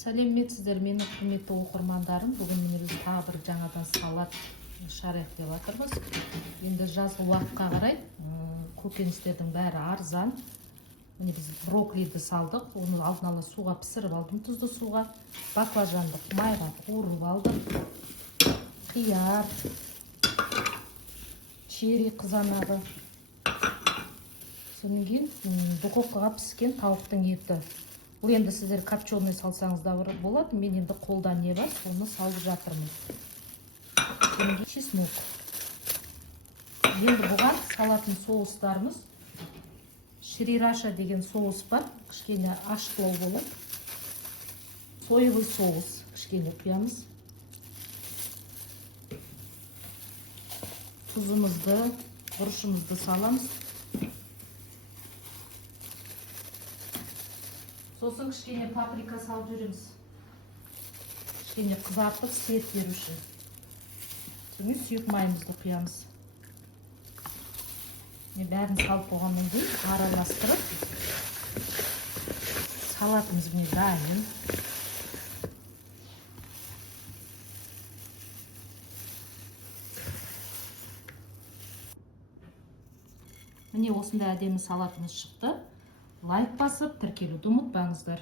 Сәлеметсіздер менің құрметті оқырмандарым. Бүгін міне біз тағы бір жаңадан салат шығарайық деп жатырмыз. Енді жазғы уақытқа қарай көкөністердің бәрі арзан. Міне біз брокколиді салдық. Оны алдын ала суға пісіріп алдым, тұзды суға. Баклажанды майға қуырып алдым. Қияр, черри қызанағы. Содан кейін духовкаға піскен тауықтың еті. Бұл енді сіздер копченый салсаңыз да болады. Мен енді қолдан не бар, соны салып жатырмын. Содан чеснок. Енді бұған салатын соустарымыз. Шрираша деген соус бар. Кішкене ашытылау болады. Соевый соус кішкене құямыз. Тұзымызды, бұрышымызды саламыз. Сосын кішкене паприка салып жүреміз. Кішкене қызартып, свет беру үшін. Сосын сүйек майымызды құямыз. Бәрін салып қойғаннан кейін араластырып, салатымыз міне дайын. Міне осындай әдемі салатымыз шықты. Лайк басып, тіркелуді ұмытпаңыздар.